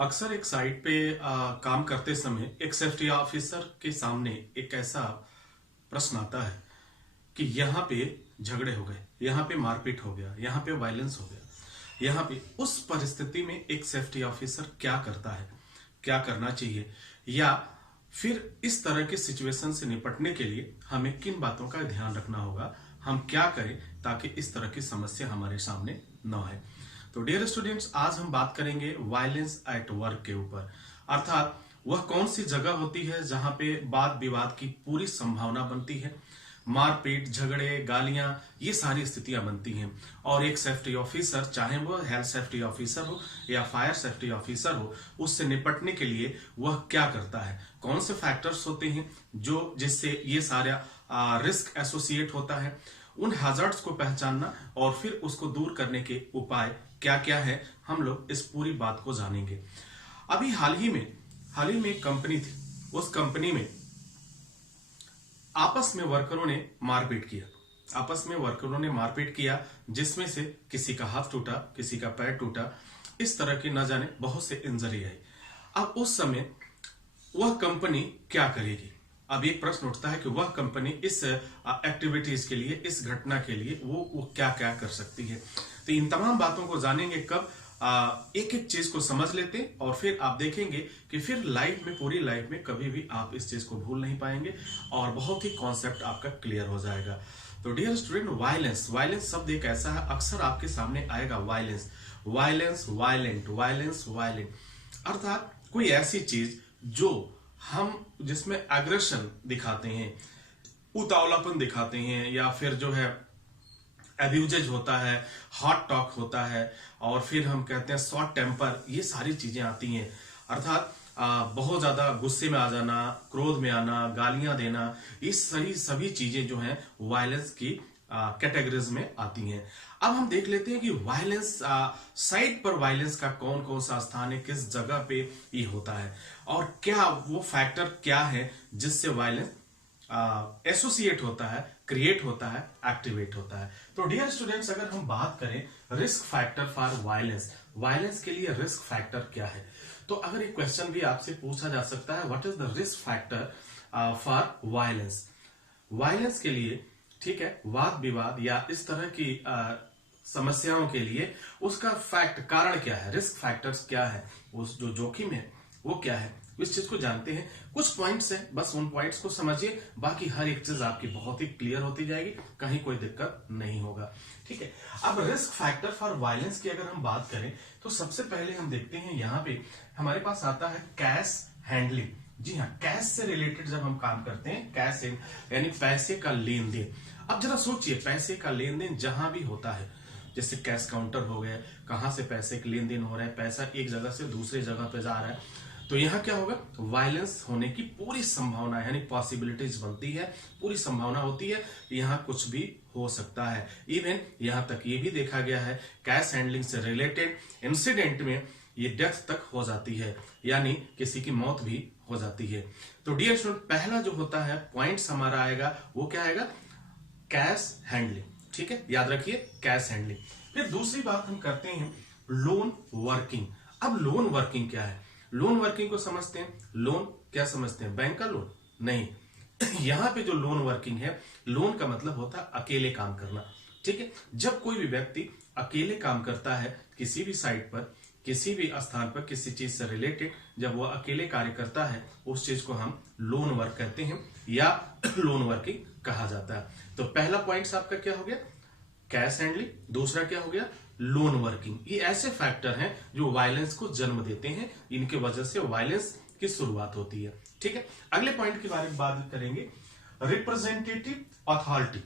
अक्सर एक साइट पे काम करते समय एक सेफ्टी ऑफिसर के सामने एक ऐसा प्रश्न आता है कि यहाँ पे झगड़े हो गए, यहाँ पे मारपीट हो गया, यहाँ पे वायलेंस हो गया। यहाँ पे उस परिस्थिति में एक सेफ्टी ऑफिसर क्या करता है, क्या करना चाहिए, या फिर इस तरह की सिचुएशन से निपटने के लिए हमें किन बातों का ध्यान रखना होगा, हम क्या करें ताकि इस तरह की समस्या हमारे सामने न आए। तो डियर स्टूडेंट्स, आज हम बात करेंगे वायलेंस एट वर्क के ऊपर, अर्थात वह कौन सी जगह होती है जहां पे वाद विवाद की पूरी संभावना बनती है, मारपीट, झगड़े, गालियां, ये सारी स्थितियां बनती हैं। और एक सेफ्टी ऑफिसर, चाहे वह हेल्थ सेफ्टी ऑफिसर हो या फायर सेफ्टी ऑफिसर हो, उससे निपटने के लिए वह क्या करता है, कौन से फैक्टर्स होते हैं जो जिससे ये सारा रिस्क एसोसिएट होता है, उन हैजर्ड्स को पहचानना और फिर उसको दूर करने के उपाय क्या क्या है, हम लोग इस पूरी बात को जानेंगे। अभी हाल ही में एक कंपनी थी, उस कंपनी में आपस में वर्करों ने मारपीट किया, जिसमें से किसी का हाथ टूटा, किसी का पैर टूटा, इस तरह की न जाने बहुत से इंजरी आई। अब उस समय वह कंपनी क्या करेगी? अब एक प्रश्न उठता है कि वह कंपनी इस एक्टिविटीज के लिए, इस घटना के लिए वो क्या क्या कर सकती है। तो इन तमाम बातों को जानेंगे कब, एक एक चीज को समझ लेते हैं और फिर आप देखेंगे कि फिर लाइफ में, पूरी लाइफ में कभी भी आप इस चीज को भूल नहीं पाएंगे और बहुत ही कॉन्सेप्ट आपका क्लियर हो जाएगा। तो डियर स्टूडेंट, वायलेंस शब्द एक ऐसा है, अक्सर आपके सामने आएगा वायलेंस, वायलेंट, अर्थात कोई ऐसी चीज जिसमें एग्रेशन दिखाते हैं, उतावलापन दिखाते हैं, या फिर जो है एब्यूजेज होता है, हॉट टॉक होता है, और फिर हम कहते हैं शॉर्ट टेम्पर, ये सारी चीजें आती हैं। अर्थात बहुत ज्यादा गुस्से में आ जाना, क्रोध में आना, गालियां देना, ये सभी चीजें जो हैं वायलेंस की कैटेगरीज में आती हैं। अब हम देख लेते हैं कि वायलेंस साइट पर वायलेंस का कौन कौन सा स्थान है, किस जगह पे ये होता है, और क्या वो फैक्टर क्या है जिससे वायलेंस एसोसिएट होता है, क्रिएट होता है, एक्टिवेट होता है। तो डियर स्टूडेंट्स, अगर हम बात करें रिस्क फैक्टर फॉर वायलेंस के लिए रिस्क फैक्टर क्या है, तो अगर एक क्वेश्चन भी आपसे पूछा जा सकता है, what is the risk factor for violence के लिए, ठीक है, वाद विवाद या इस तरह की समस्याओं के लिए उसका कारण क्या है, रिस्क फैक्टर्स क्या है, उस जो जोखिम है वो क्या है, इस चीज को जानते हैं। कुछ पॉइंट्स हैं, बस उन पॉइंट्स को समझिए, बाकी हर एक चीज आपकी बहुत ही क्लियर होती जाएगी, कहीं कोई दिक्कत नहीं होगा, ठीक है। अब रिस्क फैक्टर फॉर वायलेंस की अगर हम बात करें तो सबसे पहले हम देखते हैं, यहाँ पे हमारे पास आता है कैश हैंडलिंग। जी हाँ, कैश से रिलेटेड जब हम काम करते हैं, कैश यानी पैसे का लेन देन। अब जरा सोचिए, पैसे का लेन देन जहां भी होता है, जैसे कैश काउंटर हो गया, कहां से पैसे का लेन देन हो रहा है, पैसा एक जगह से दूसरी जगह पे जा रहा है, तो यहाँ क्या होगा, वायलेंस होने की पूरी संभावना, यानी पॉसिबिलिटीज बनती है, पूरी संभावना होती है, यहाँ कुछ भी हो सकता है। इवन यहाँ तक ये भी देखा गया है, कैश हैंडलिंग से रिलेटेड इंसिडेंट में ये डेथ तक हो जाती है, यानी किसी की मौत भी हो जाती है। तो डियर स्टूडेंट, पहला जो होता है पॉइंट्स हमारा आएगा, वो क्या आएगा, कैश हैंडलिंग, ठीक है, याद रखिए कैश हैंडलिंग। फिर दूसरी बात हम करते हैं लोन वर्किंग। अब लोन वर्किंग क्या है, लोन वर्किंग को समझते हैं। लोन क्या समझते हैं, बैंक का लोन नहीं। यहां पे जो लोन वर्किंग है, लोन का मतलब होता है अकेले काम करना, ठीक है। जब कोई भी व्यक्ति अकेले काम करता है किसी भी साइट पर, किसी भी स्थान पर, किसी चीज से रिलेटेड, जब वो अकेले कार्य करता है, उस चीज को हम लोन वर्क कहते हैं या लोन वर्किंग कहा जाता है। तो पहला पॉइंट आपका क्या हो गया, कैश हैंडलिंग। दूसरा क्या हो गया, लोन वर्किंग। ये ऐसे फैक्टर हैं जो वायलेंस को जन्म देते हैं, इनके वजह से वायलेंस की शुरुआत होती है, ठीक है। अगले पॉइंट के बारे में बात करेंगे, रिप्रेजेंटेटिव अथॉरिटी।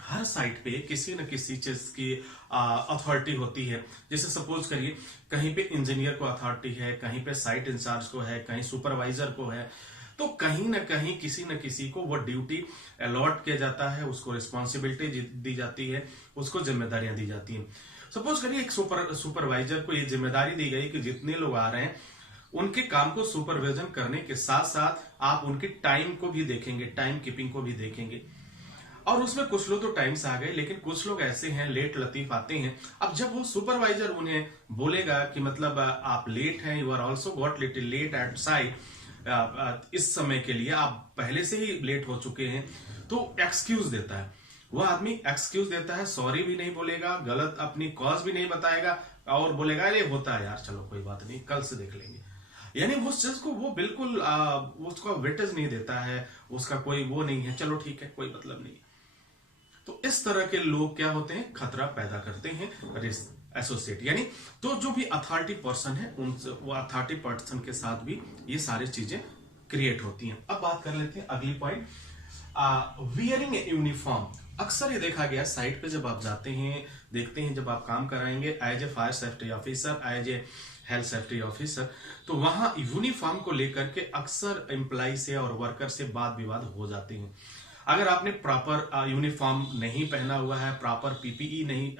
हर साइट पे किसी न किसी चीज की अथॉरिटी होती है। जैसे सपोज करिए, कहीं पे इंजीनियर को अथॉरिटी है, कहीं पे साइट इंचार्ज को है, कहीं सुपरवाइजर को है, तो कहीं ना कहीं किसी न किसी को वो ड्यूटी अलॉट किया जाता है, उसको रिस्पॉन्सिबिलिटी दी जाती है, उसको जिम्मेदारियां दी जाती हैं। सपोज करिए एक सुपरवाइजर को ये जिम्मेदारी दी गई कि जितने लोग आ रहे हैं उनके काम को सुपरविजन करने के साथ साथ आप उनके टाइम को भी देखेंगे, टाइम कीपिंग को भी देखेंगे। और उसमें कुछ लोग तो टाइम से आ गए, लेकिन कुछ लोग ऐसे हैं लेट लतीफ आते हैं। अब जब वो सुपरवाइजर उन्हें बोलेगा कि मतलब आप लेट हैं, you are also got little late at side, इस समय के लिए आप पहले से ही लेट हो चुके हैं, तो एक्सक्यूज देता है। वह आदमी एक्सक्यूज देता है, सॉरी भी नहीं बोलेगा, गलत अपनी कॉज भी नहीं बताएगा, और बोलेगा अरे होता है यार, चलो कोई बात नहीं, कल से देख लेंगे। यानी उस चीज को वो बिल्कुल उसका वेटेज नहीं देता है, उसका कोई वो नहीं है, चलो ठीक है कोई मतलब नहीं। तो इस तरह के लोग क्या होते हैं, खतरा पैदा करते हैं एसोसिएट। यानी तो जो भी अथॉरिटी पर्सन है उनसे, वो अथॉरिटी पर्सन के साथ भी ये सारी चीजें क्रिएट होती हैं। अब बात कर लेते हैं अगली पॉइंट, वियरिंग यूनिफॉर्म। अक्सर ये देखा गया साइट पे जब आप जाते हैं, देखते हैं, जब आप काम कराएंगे as a fire safety officer, as a health safety officer, तो वहां यूनिफॉर्म को लेकर के अक्सर एम्प्लॉय से और वर्कर से वाद विवाद हो जाते हैं। अगर आपने प्रॉपर यूनिफॉर्म नहीं पहना हुआ है, प्रॉपर पीपीई नहीं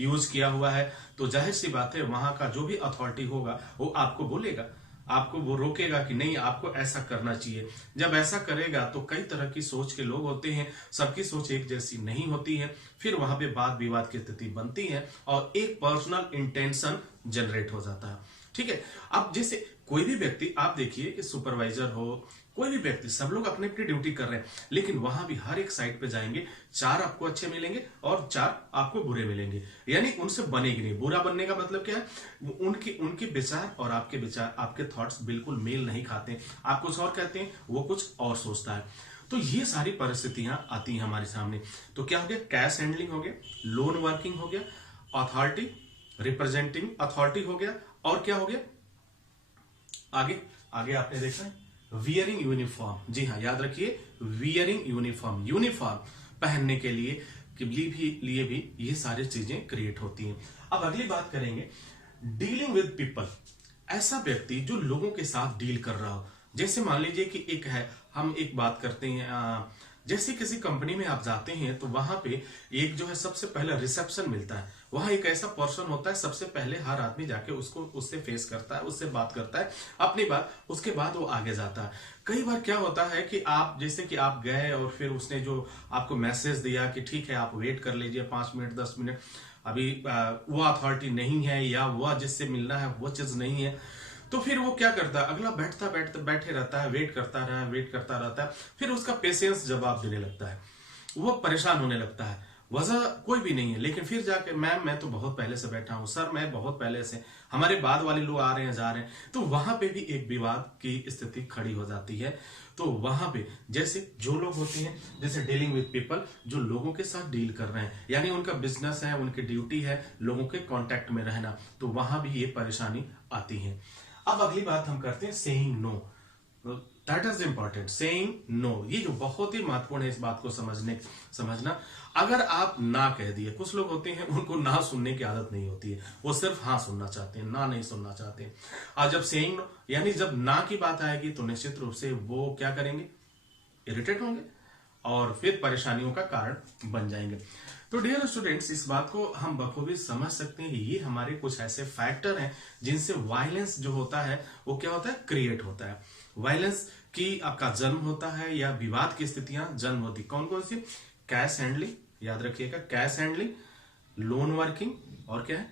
यूज किया हुआ है, तो जाहिर सी बात है वहां का जो भी अथॉरिटी होगा वो आपको बोलेगा, आपको वो रोकेगा कि नहीं आपको ऐसा करना चाहिए। जब ऐसा करेगा तो कई तरह की सोच के लोग होते हैं, सबकी सोच एक जैसी नहीं होती है, फिर वहां पे वाद विवाद की स्थिति बनती है और एक पर्सनल इंटेंशन जनरेट हो जाता है। ठीक है, अब जैसे कोई भी व्यक्ति, आप देखिए कि सुपरवाइजर हो, कोई भी व्यक्ति, सब लोग अपनी अपनी ड्यूटी कर रहे हैं, लेकिन वहां भी हर एक साइट पे जाएंगे, 4 आपको अच्छे मिलेंगे और 4 आपको बुरे मिलेंगे, यानी उनसे बनेगी नहीं। बुरा बनने का मतलब क्या है, उनके विचार और आपके विचार, आपके थॉट्स बिल्कुल मेल नहीं खाते। आप कुछ और कहते हैं, वो कुछ और सोचता है। तो ये सारी परिस्थितियां आती हैं हमारे सामने। तो क्या हो गया, कैश हैंडलिंग हो गया, लोन वर्किंग हो गया, अथॉरिटी रिप्रेजेंटिंग अथॉरिटी हो गया, और क्या हो गया आगे आगे आपने देखा है वियरिंग यूनिफॉर्म। जी हाँ, याद रखिए वियरिंग यूनिफॉर्म, यूनिफॉर्म पहनने के लिए भी ये सारी चीजें क्रिएट होती हैं। अब अगली बात करेंगे डीलिंग विद पीपल। ऐसा व्यक्ति जो लोगों के साथ डील कर रहा हो, जैसे मान लीजिए कि एक है, हम एक बात करते हैं, जैसे किसी कंपनी में आप जाते हैं तो वहां पे एक जो है सबसे पहले रिसेप्शन मिलता है, वहां एक ऐसा पर्सन होता है, सबसे पहले हर आदमी जाके उससे फेस करता है, उससे बात करता है अपनी बात, उसके बाद वो आगे जाता है। कई बार क्या होता है कि आप, जैसे कि आप गए और फिर उसने जो आपको मैसेज दिया कि ठीक है आप वेट कर लीजिए 5 मिनट 10 मिनट, अभी वो अथॉरिटी नहीं है या वो जिससे मिलना है वो चीज नहीं है, तो फिर वो क्या करता है, अगला बैठे रहता है, वेट करता रहता है, फिर उसका पेशेंस जवाब देने लगता है, वो परेशान होने लगता है, वजह कोई भी नहीं है, लेकिन फिर जाके मैम मैं तो बहुत पहले से बैठा हूं, सर मैं बहुत पहले से, हमारे बाद वाले लोग आ रहे हैं जा रहे हैं, तो वहां पे भी एक विवाद की स्थिति खड़ी हो जाती है। तो वहां पे जैसे जो लोग होते हैं, जैसे डीलिंग विद पीपल, जो लोगों के साथ डील कर रहे हैं, यानी उनका बिजनेस है, उनकी ड्यूटी है लोगों के कांटेक्ट में रहना, तो वहां भी ये परेशानी आती है। अब अगली बात हम करते हैं saying no. That is important, saying no, ये जो बहुत ही महत्वपूर्ण है इस बात को समझना। अगर आप ना कह दिए, कुछ लोग होते हैं उनको ना सुनने की आदत नहीं होती है, वो सिर्फ हाँ सुनना चाहते हैं, ना नहीं सुनना चाहते हैं। और जब सेइंग नो, यानी जब ना की बात आएगी तो निश्चित रूप से वो क्या करेंगे, इरिटेट होंगे और फिर परेशानियों का कारण बन जाएंगे। तो डियर स्टूडेंट्स, इस बात को हम बखूबी समझ सकते हैं, ये हमारे कुछ ऐसे फैक्टर हैं जिनसे वायलेंस जो होता है वो क्या होता है, क्रिएट होता है। वायलेंस की आपका जन्म होता है या विवाद की स्थितियां जन्म होती, कौन कौन सी, कैश हैंडलिंग, याद रखिएगा कैश हैंडलिंग, लोन वर्किंग, और क्या है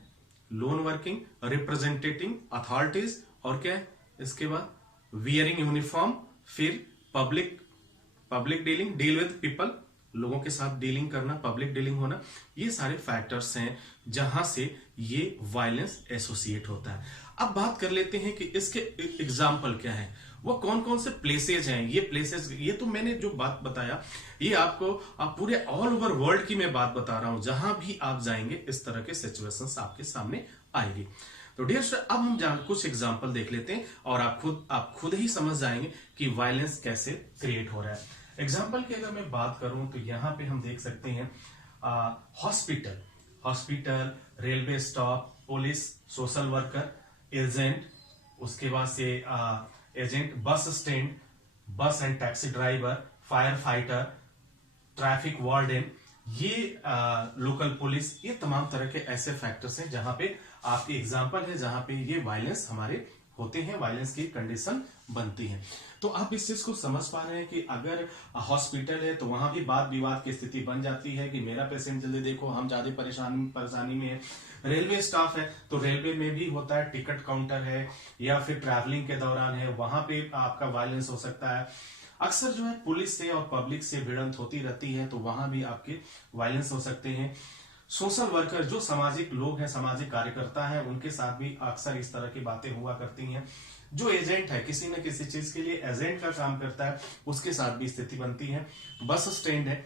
लोन वर्किंग, रिप्रेजेंटेटिंग अथॉरिटीज, और क्या है इसके बाद वियरिंग यूनिफॉर्म, फिर public dealing, deal with people, लोगों के साथ डीलिंग करना, पब्लिक डीलिंग होना, ये सारे फैक्टर्स हैं जहां से ये वायलेंस एसोसिएट होता है। अब बात कर लेते हैं कि इसके एग्जाम्पल क्या है, वो कौन कौन से प्लेसेज हैं। ये प्लेसेज, ये तो मैंने जो बात बताया ये आपको पूरे ऑल ओवर वर्ल्ड की मैं बात बता रहा हूं, जहां भी आप जाएंगे इस तरह के सिचुएशंस आपके सामने आएगी। तो डियर स्टूडेंट, अब हम कुछ एग्जाम्पल देख लेते हैं और आप खुद ही समझ जाएंगे कि वायलेंस कैसे क्रिएट हो रहा है। एग्जाम्पल की अगर मैं बात करूं तो यहां पे हम देख सकते हैं hospital, railway stop, police, social worker, agent, उसके बाद से एजेंट, बस स्टैंड, बस and taxi driver, fire fighter, traffic warden, ये लोकल पुलिस, ये तमाम तरह के ऐसे फैक्टर्स हैं जहां पे आपके एग्जाम्पल है जहां पे ये वायलेंस हमारे होते हैं, वायलेंस की कंडीशन बनती है। तो आप इस चीज को समझ पा रहे हैं कि अगर हॉस्पिटल है तो वहां भी वाद विवाद की स्थिति बन जाती है कि मेरा पेशेंट जल्दी देखो, हम ज्यादा परेशानी में है। रेलवे स्टाफ है तो रेलवे में भी होता है, टिकट काउंटर है या फिर ट्रैवलिंग के दौरान है, वहां पे आपका वायलेंस हो सकता है। अक्सर जो है पुलिस से और पब्लिक से भिड़ंत होती रहती है, तो वहां भी आपके वायलेंस हो सकते हैं। सोशल वर्कर जो सामाजिक लोग हैं, सामाजिक कार्यकर्ता हैं, उनके साथ भी अक्सर इस तरह की बातें हुआ करती हैं। जो एजेंट है, किसी न किसी चीज के लिए एजेंट का काम करता है, उसके साथ भी स्थिति बनती है। बस स्टैंड है,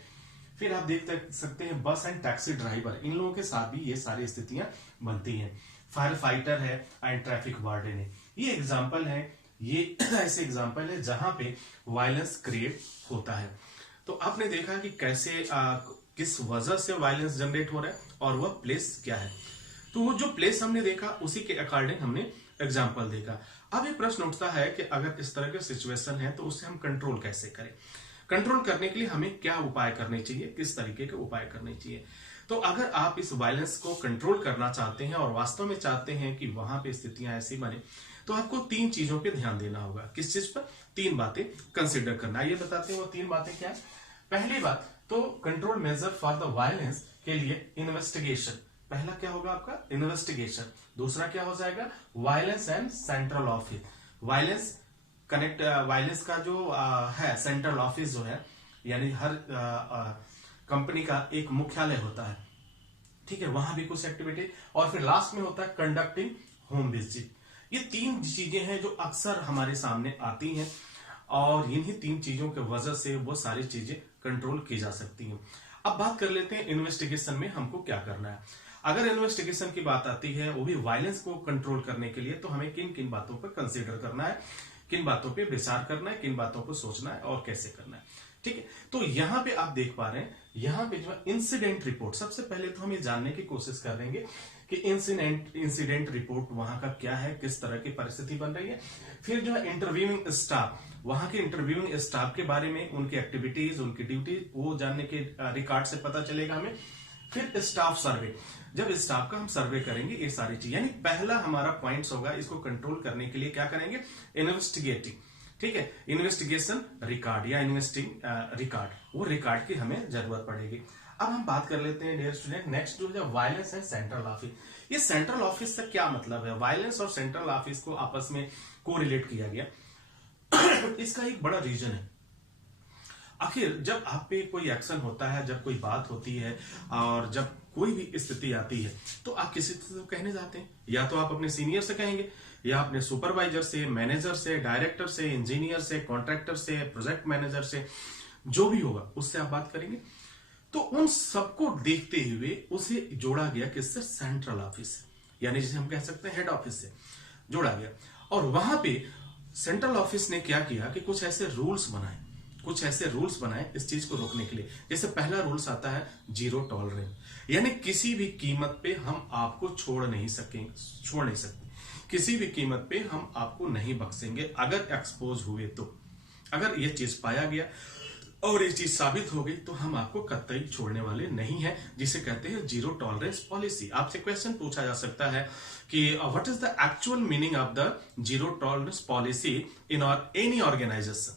फिर आप देख सकते हैं बस एंड टैक्सी ड्राइवर, इन लोगों के साथ भी ये सारी स्थितियां बनती हैं। फायर फाइटर है एंड ट्रैफिक वार्डन है, ये एग्जाम्पल है, ये ऐसे एग्जाम्पल है जहां पे वायलेंस क्रिएट होता है। तो आपने देखा कि कैसे किस वजह से वायलेंस जनरेट हो रहा है और वह प्लेस क्या है। तो वो जो प्लेस हमने देखा उसी के अकॉर्डिंग हमने एग्जाम्पल देखा। अब ये प्रश्न उठता है कि अगर इस तरह के सिचुएशन है तो उससे हम कंट्रोल कैसे करें। कंट्रोल करने के लिए हमें क्या उपाय करने चाहिए, किस तरीके के उपाय करने चाहिए। तो अगर आप इस वायलेंस को कंट्रोल करना चाहते हैं और वास्तव में चाहते हैं कि वहां पे स्थितियां ऐसी बने, तो आपको 3 चीजों पे ध्यान देना होगा। किस चीज पर? 3 बातें कंसिडर करना। ये बताते हैं वो 3 बातें क्या है। पहली बात तो control measure for the violence के लिए इन्वेस्टिगेशन। पहला क्या होगा आपका? इन्वेस्टिगेशन। दूसरा क्या हो जाएगा? Violence and central office. Violence का जो है सेंट्रल ऑफिस जो है, यानी हर कंपनी का एक मुख्यालय होता है, ठीक है, वहां भी कुछ एक्टिविटी। और फिर लास्ट में होता है कंडक्टिंग होम विजिट। ये 3 चीजें हैं जो अक्सर हमारे सामने आती हैं और इन्हीं 3 चीजों की वजह से वो सारी चीजें कंट्रोल की जा सकती हैं। अब बात कर लेते हैं इन्वेस्टिगेशन में हमको क्या करना है। अगर इन्वेस्टिगेशन की बात आती है, वो भी वायलेंस को कंट्रोल करने के लिए, तो हमें किन किन बातों पर कंसीडर करना है, किन बातों पे विचार करना है, किन बातों को सोचना है और कैसे करना है। ठीक है, तो यहां पे आप देख पा रहे हैं, यहां पे जो इंसिडेंट रिपोर्ट, सबसे पहले तो हम ये जानने की कोशिश करेंगे कि इंसिडेंट रिपोर्ट वहां का क्या है, किस तरह की परिस्थिति बन रही है। फिर जो है इंटरव्यूइंग स्टाफ, वहां के इंटरव्यूइंग स्टाफ के बारे में, उनकी एक्टिविटीज, उनकी ड्यूटी, वो जानने के रिकॉर्ड से पता चलेगा हमें। फिर स्टाफ सर्वे, जब स्टाफ का हम सर्वे करेंगे, ये सारी चीज, यानी पहला हमारा पॉइंट्स होगा, इसको कंट्रोल करने के लिए क्या करेंगे? इन्वेस्टिगेटिंग, ठीक है, इन्वेस्टिगेशन रिकॉर्ड या इन्वेस्टिंग रिकॉर्ड, वो रिकॉर्ड की हमें जरूरत पड़ेगी। अब हम बात कर लेते हैं डियर स्टूडेंट, नेक्स्ट जो है वायलेंस एंड सेंट्रल ऑफिस। ये सेंट्रल ऑफिस से क्या मतलब है? वायलेंस और सेंट्रल ऑफिस को आपस में कोरिलेट किया गया। इसका एक बड़ा रीजन है, आखिर जब आप पे कोई एक्शन होता है, जब कोई बात होती है और जब कोई भी स्थिति आती है, तो आप किसी से तो कहने जाते हैं, या तो आप अपने सीनियर से कहेंगे, या अपने सुपरवाइजर से, मैनेजर से, डायरेक्टर से, इंजीनियर से, कॉन्ट्रैक्टर से, प्रोजेक्ट मैनेजर से, जो भी होगा उससे आप बात करेंगे। तो उन सबको देखते हुए उसे जोड़ा गया किससे? सेंट्रल ऑफिस, यानी जिसे हम कह सकते हैं हेड ऑफिस से जोड़ा गया। और वहां पे सेंट्रल ऑफिस ने क्या किया कि कुछ ऐसे रूल्स बनाए इस चीज को रोकने के लिए। जैसे पहला रूल्स आता है जीरो टॉलरेंस, यानी किसी भी कीमत पे हम आपको छोड़ नहीं सकते, किसी भी कीमत पे हम आपको नहीं बख्शेंगे। अगर एक्सपोज हुए तो, अगर ये चीज पाया गया और ये चीज साबित हो गई, तो हम आपको कतई छोड़ने वाले नहीं है, जिसे कहते हैं जीरो टॉलरेंस पॉलिसी। आपसे क्वेश्चन पूछा जा सकता है कि what is the actual meaning of the zero tolerance policy in any organization.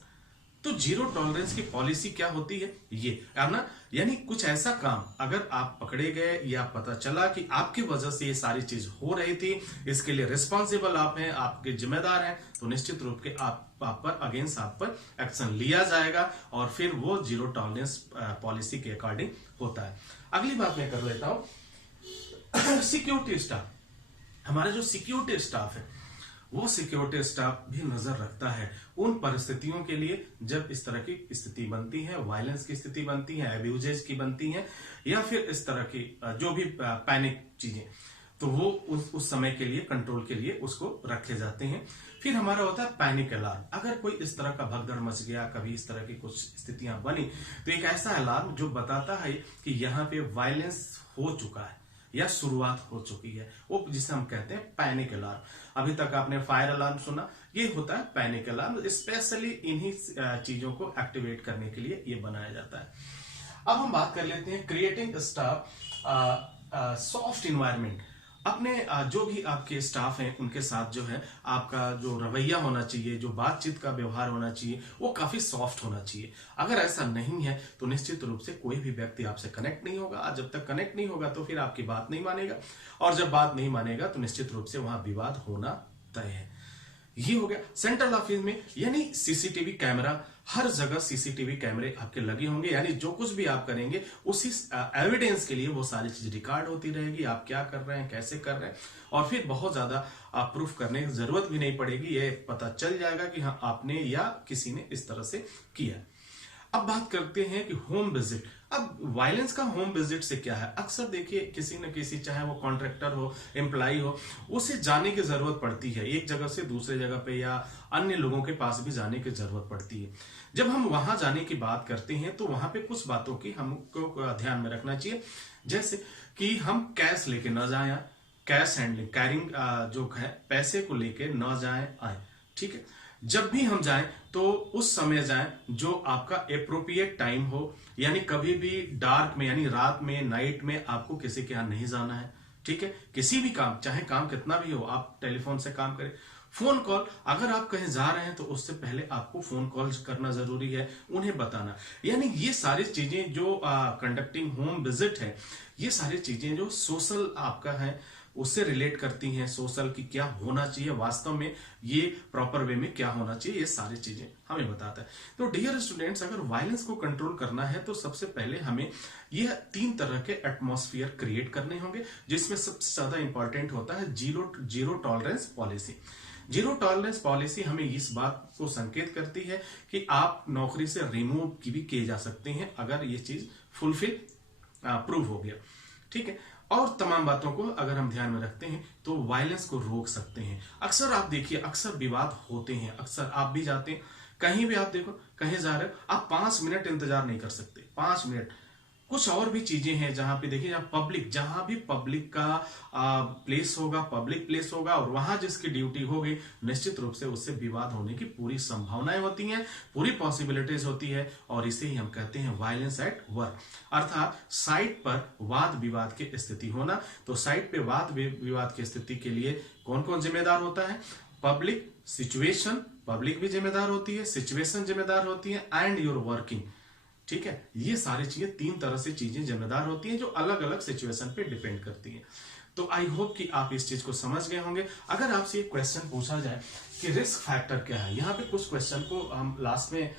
तो जीरो टॉलरेंस की पॉलिसी क्या होती है? ये ना, यानी कुछ ऐसा काम अगर आप पकड़े गए या पता चला कि आपकी वजह से ये सारी चीज हो रही थी, इसके लिए रिस्पॉन्सिबल आप हैं, आपके जिम्मेदार हैं, तो निश्चित रूप के आप पर अगेंस्ट आप पर एक्शन लिया जाएगा और फिर वो जीरो टॉलरेंस पॉलिसी के अकॉर्डिंग होता है। अगली बात मैं कर लेता हूं, सिक्योरिटी स्टाफ। हमारा जो सिक्योरिटी स्टाफ है, वो सिक्योरिटी स्टाफ भी नजर रखता है उन परिस्थितियों के लिए जब इस तरह की स्थिति बनती है, वायलेंस की स्थिति बनती है, एब्यूजेज की बनती है, या फिर इस तरह की जो भी पैनिक चीजें, तो वो उस समय के लिए, कंट्रोल के लिए उसको रखे जाते हैं। फिर हमारा होता है पैनिक अलार्म। अगर कोई इस तरह का भगदड़ मच गया, कभी इस तरह की कुछ स्थितियां बनी, तो एक ऐसा अलार्म जो बताता है कि यहाँ पे वायलेंस हो चुका है या शुरुआत हो चुकी है, वो जिसे हम कहते हैं पैनिक अलार्म। अभी तक आपने फायर अलार्म सुना, ये होता है पैनिक अलार्म। स्पेशली इन्हीं चीजों को एक्टिवेट करने के लिए ये बनाया जाता है। अब हम बात कर लेते हैं क्रिएटिंग स्टाफ सॉफ्ट इन्वायरमेंट। अपने जो भी आपके स्टाफ हैं उनके साथ जो है आपका जो रवैया होना चाहिए, जो बातचीत का व्यवहार होना चाहिए, वो काफी सॉफ्ट होना चाहिए। अगर ऐसा नहीं है तो निश्चित रूप से कोई भी व्यक्ति आपसे कनेक्ट नहीं होगा। जब तक कनेक्ट नहीं होगा तो फिर आपकी बात नहीं मानेगा, और जब बात नहीं मानेगा तो निश्चित रूप से वहां विवाद होना तय है। ये हो गया सेंट्रल ऑफिस में, यानी सीसीटीवी कैमरा, हर जगह सीसीटीवी कैमरे आपके लगे होंगे, यानी जो कुछ भी आप करेंगे उसी एविडेंस के लिए वो सारी चीज रिकॉर्ड होती रहेगी, आप क्या कर रहे हैं, कैसे कर रहे हैं, और फिर बहुत ज्यादा आप प्रूफ करने की जरूरत भी नहीं पड़ेगी, ये पता चल जाएगा कि हाँ आपने या किसी ने इस तरह से किया। अब बात करते हैं कि होम विजिट। अब वायलेंस का होम विजिट से क्या है, अक्सर देखिए किसी न किसी, चाहे वो कॉन्ट्रैक्टर हो, एम्प्लॉय हो, उसे जाने की जरूरत पड़ती है, एक जगह से दूसरे जगह पे या अन्य लोगों के पास भी जाने की जरूरत पड़ती है। जब हम वहां जाने की बात करते हैं तो वहां पे कुछ बातों की हमको ध्यान में रखना चाहिए, जैसे कि हम कैश लेके न जाए, कैश हैंडलिंग, कैरिंग जो है पैसे को लेके न जाए आए, ठीक है। जब भी हम जाएं तो उस समय जाएं जो आपका एप्रोप्रिएट टाइम हो, यानी कभी भी डार्क में, यानी रात में, नाइट में आपको किसी के यहां नहीं जाना है, ठीक है। किसी भी काम, चाहे काम कितना भी हो, आप टेलीफोन से काम करें। फोन कॉल, अगर आप कहीं जा रहे हैं तो उससे पहले आपको फोन कॉल करना जरूरी है, उन्हें बताना। यानी ये सारी चीजें जो कंडक्टिंग होम विजिट है, ये सारी चीजें जो सोशल आपका है उससे रिलेट करती हैं, सोशल की क्या होना चाहिए, वास्तव में ये प्रॉपर वे में क्या होना चाहिए, ये सारी चीजें हमें बताता है। तो डियर स्टूडेंट्स, अगर वायलेंस को कंट्रोल करना है तो सबसे पहले हमें यह 3 तरह के एटमॉस्फेयर क्रिएट करने होंगे, जिसमें सबसे ज्यादा इंपॉर्टेंट होता है zero tolerance policy. Zero tolerance policy हमें इस बात को संकेत करती है कि आप नौकरी से रिमूव की भी किए जा सकते हैं अगर ये चीज फुलफिल प्रूव हो गया, ठीक है। और तमाम बातों को अगर हम ध्यान में रखते हैं तो वायलेंस को रोक सकते हैं। अक्सर आप देखिए, अक्सर विवाद होते हैं, अक्सर आप भी जाते हैं, कहीं भी आप देखो, कहीं जा रहे हो, आप 5 मिनट इंतजार नहीं कर सकते, 5 मिनट। कुछ और भी चीजें हैं जहां पे देखिए, जहां भी पब्लिक का प्लेस होगा, पब्लिक प्लेस होगा, और वहां जिसकी ड्यूटी होगी, निश्चित रूप से उससे विवाद होने की पूरी संभावनाएं होती हैं, पूरी पॉसिबिलिटीज होती है, और इसे ही हम कहते हैं वायलेंस एट वर्क, अर्थात साइट पर वाद विवाद की स्थिति होना। तो साइट पे वाद विवाद की स्थिति के लिए कौन कौन जिम्मेदार होता है? पब्लिक, सिचुएशन, पब्लिक भी जिम्मेदार होती है, सिचुएशन जिम्मेदार होती है, एंड योर वर्किंग, ठीक है। ये सारी चीजें 3 तरह से चीजें जिम्मेदार होती हैं जो अलग अलग सिचुएशन पे डिपेंड करती हैं। तो आई होप कि आप इस चीज को समझ गए होंगे। अगर आपसे एक क्वेश्चन पूछा जाए कि रिस्क फैक्टर क्या है, यहाँ पे कुछ क्वेश्चन को हम लास्ट में,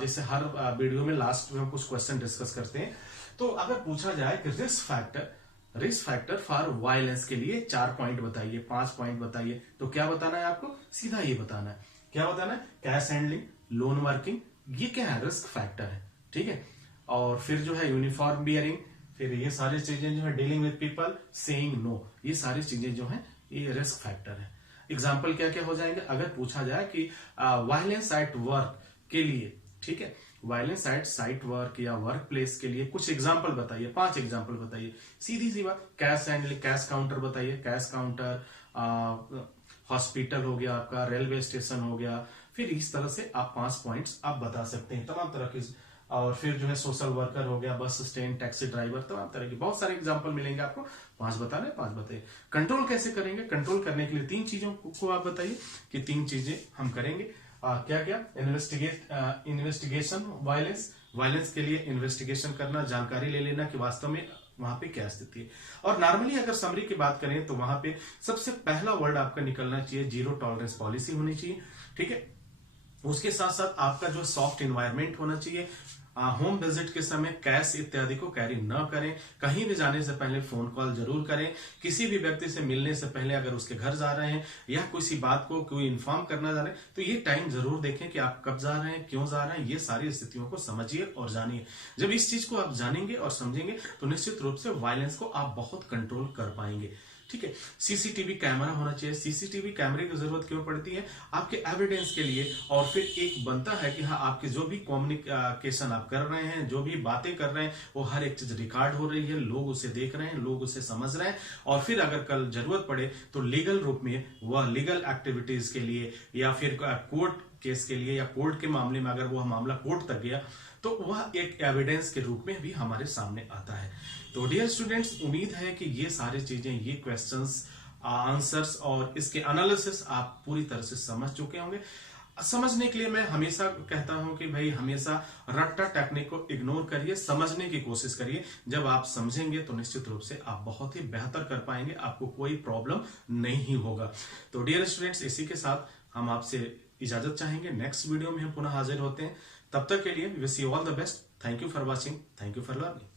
जैसे हर वीडियो में लास्ट में हम कुछ क्वेश्चन डिस्कस करते हैं, तो अगर पूछा जाए कि रिस्क फैक्टर फॉर वायलेंस के लिए 4 पॉइंट बताइए, 5 पॉइंट बताइए, तो क्या बताना है आपको? सीधा ये बताना है। क्या बताना है? कैश हैंडलिंग, लोन वर्किंग, ये क्या है? रिस्क फैक्टर है, ठीक है। और फिर जो है यूनिफॉर्म बियरिंग, फिर ये सारी चीजें जो है dealing with people, saying no, ये सारी चीजें जो है ये रिस्क फैक्टर है। एग्जाम्पल क्या क्या हो जाएंगे अगर पूछा जाए कि वायलेंस एट वर्क के लिए, ठीक है, वायलेंस एट साइट वर्क या वर्क प्लेस के लिए कुछ एग्जाम्पल बताइए, 5 एग्जाम्पल बताइए। सीधी सी बात, कैश हैंडलिंग, कैश काउंटर बताइए, कैश काउंटर, हॉस्पिटल हो गया आपका, रेलवे स्टेशन हो गया, फिर इस तरह से आप 5 पॉइंट्स आप बता सकते हैं, तमाम तरह की। और फिर जो है सोशल वर्कर हो गया, बस स्टैंड, टैक्सी ड्राइवर, तमाम तरह के बहुत सारे एग्जांपल मिलेंगे आपको। 5 बताने, 5 बताइए। कंट्रोल कैसे करेंगे? कंट्रोल करने के लिए 3 चीजों को आप बताइए कि 3 चीजें हम करेंगे। क्या क्या? इन्वेस्टिगेशन, वायलेंस के लिए इन्वेस्टिगेशन करना, जानकारी ले लेना कि वास्तव में वहां पे क्या स्थिति है। और नॉर्मली अगर समरी की बात करें तो वहां पे सबसे पहला वर्ड आपका निकलना चाहिए, जीरो टॉलरेंस पॉलिसी होनी चाहिए, ठीक है। उसके साथ साथ आपका जो सॉफ्ट इन्वायरमेंट होना चाहिए। होम विजिट के समय कैश इत्यादि को कैरी न करें। कहीं भी जाने से पहले फोन कॉल जरूर करें। किसी भी व्यक्ति से मिलने से पहले अगर उसके घर जा रहे हैं या किसी बात को कोई इन्फॉर्म करना जा रहे हैं तो ये टाइम जरूर देखें कि आप कब जा रहे हैं, क्यों जा रहे हैं, ये सारी स्थितियों को समझिए और जानिए। जब इस चीज को आप जानेंगे और समझेंगे तो निश्चित रूप से वायलेंस को आप बहुत कंट्रोल कर पाएंगे, ठीक है। सीसीटीवी कैमरा होना चाहिए। सीसीटीवी कैमरे की जरूरत क्यों पड़ती है? आपके एविडेंस के लिए। और फिर एक बनता है कि हाँ, आपके जो भी कम्युनिकेशन आप कर रहे हैं, जो भी बातें कर रहे हैं, वो हर एक चीज रिकॉर्ड हो रही है, लोग उसे देख रहे हैं, लोग उसे समझ रहे हैं। और फिर अगर कल जरूरत पड़े तो लीगल रूप में वह लीगल एक्टिविटीज के लिए या फिर कोर्ट केस के लिए या कोर्ट के मामले में अगर वो मामला कोर्ट तक गया तो वह एक एविडेंस के रूप में भी हमारे सामने आता है। तो डियर स्टूडेंट्स, उम्मीद है कि ये सारी चीजें, ये क्वेश्चंस, आंसर्स और इसके एनालिसिस आप पूरी तरह से समझ चुके होंगे। समझने के लिए मैं हमेशा कहता हूं कि भाई हमेशा रट्टा टेक्निक को इग्नोर करिए, समझने की कोशिश करिए। जब आप समझेंगे तो निश्चित रूप से आप बहुत ही बेहतर कर पाएंगे, आपको कोई प्रॉब्लम नहीं होगा। तो डियर स्टूडेंट्स, इसी के साथ हम आपसे इजाजत चाहेंगे। नेक्स्ट वीडियो में हम पुनः हाजिर होते हैं। तब तक के लिए wish you all the best. Thank you for watching, thank you for learning.